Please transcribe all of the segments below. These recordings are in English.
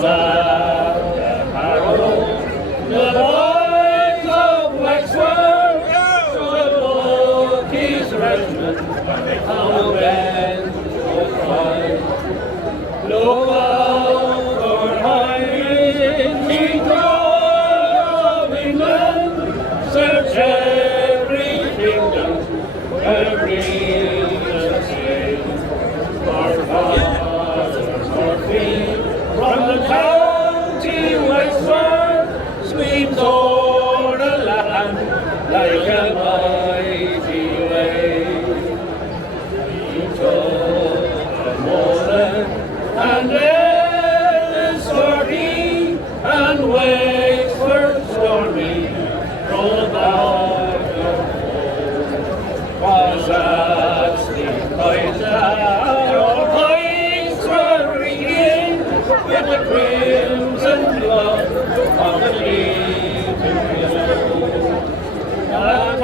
'Twas at the Harrow, the boys of Wexford should look his regiment, how men would cry. Look out for Heinz, ye dogs of England, search every kingdom, every estate, for fathers or feet, from the county Wexford, sweeps o'er the land like a mighty wave. He took the moorland and Enniscorthy and Wexford stormy, rolled back the foe. Was at Streetsingers our pipes were ringing with the crimson blood of the legion below. And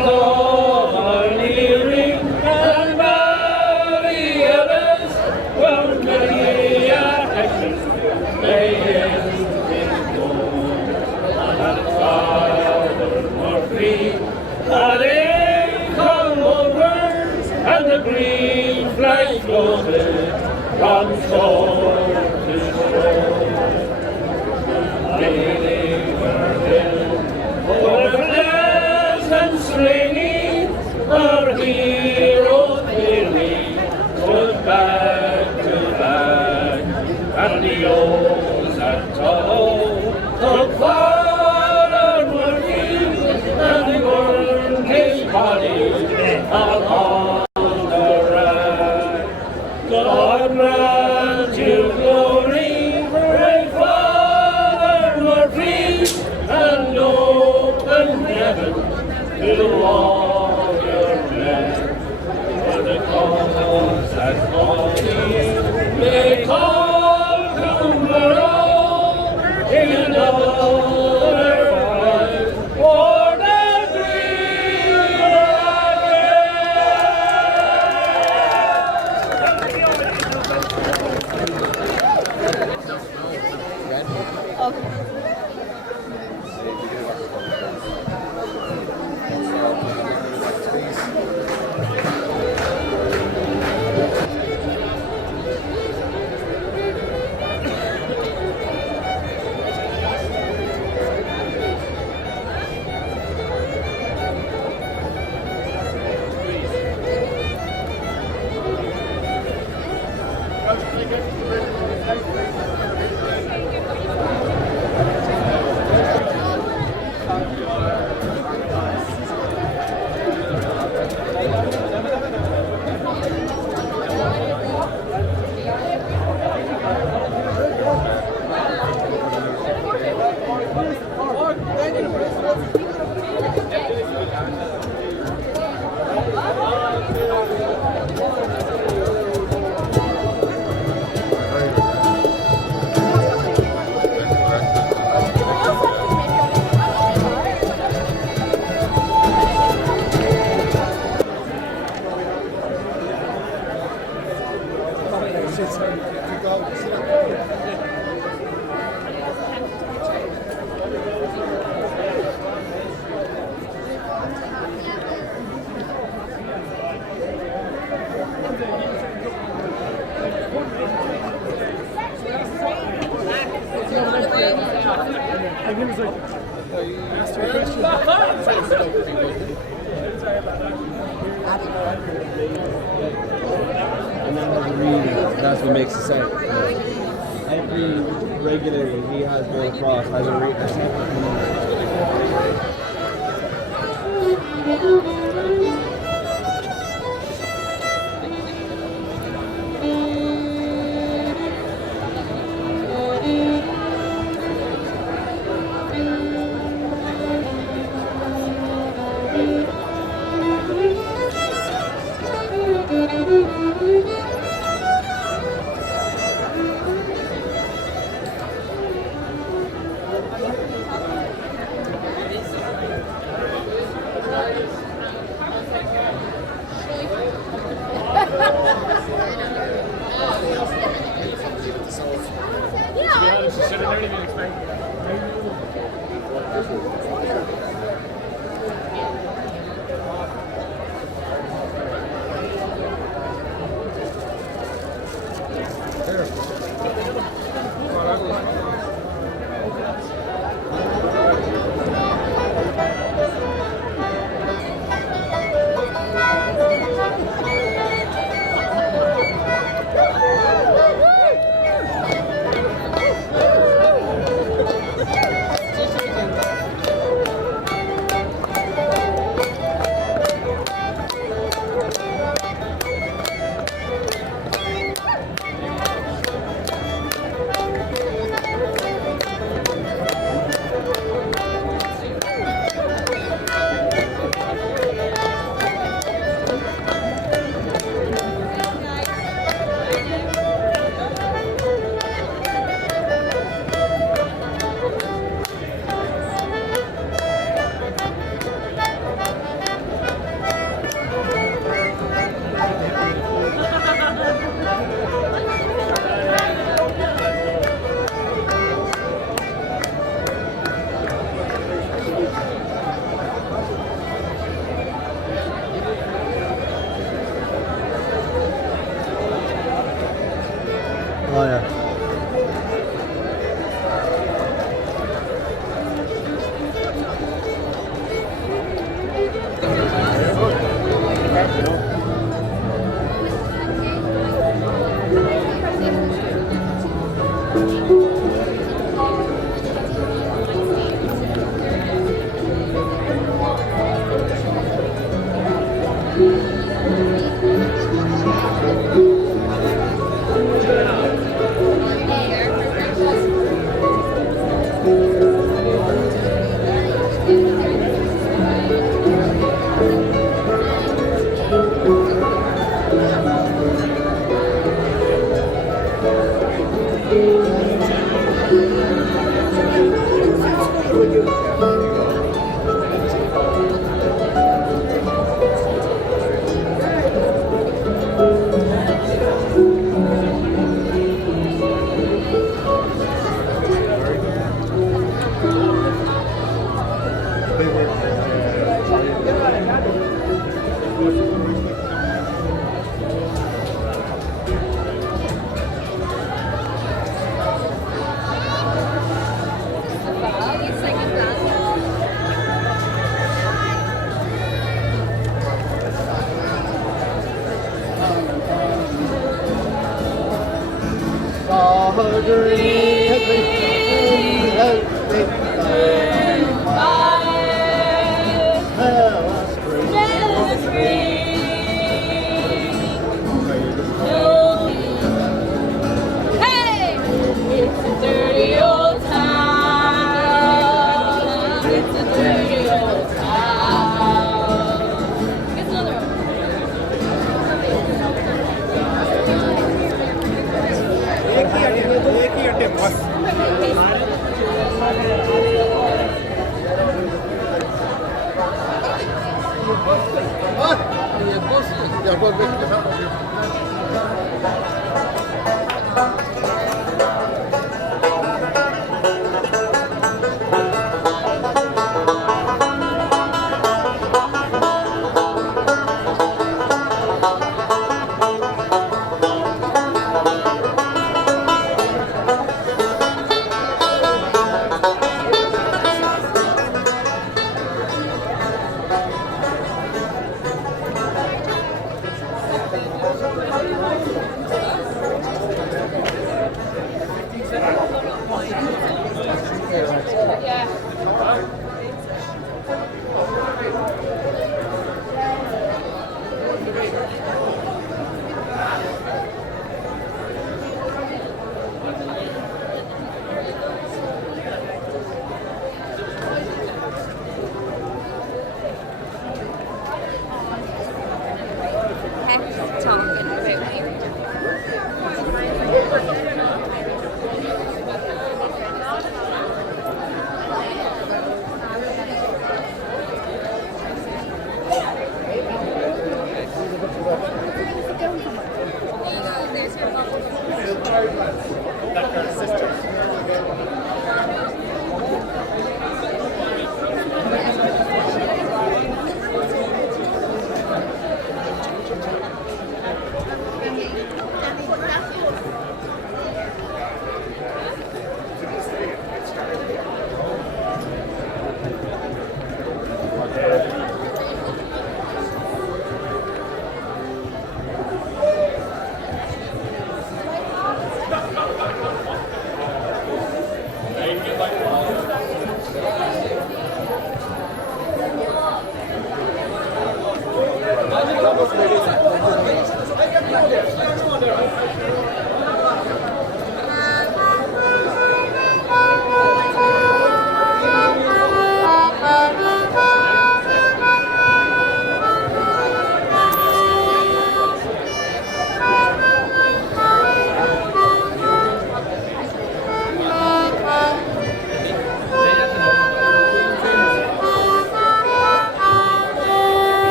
Clonneering and Ballyellis were many a action they ended known. And Father Murphy had come over, and the green flag floated from shore to shore. They were ill over and stringy, our heroes clearly stood back to back, and the O's at Tullow took Father Murphy, and they burned his body upon the rack. God grant you glory, brave Father Murphy, and open heaven to all your men. For the cause that called you, they call tomorrow in another fight for the dream And then has a reading. That's what makes it safe. Every regularly he has going across has a reading. It's a dirty old town. It's a dirty old town. Here's another one.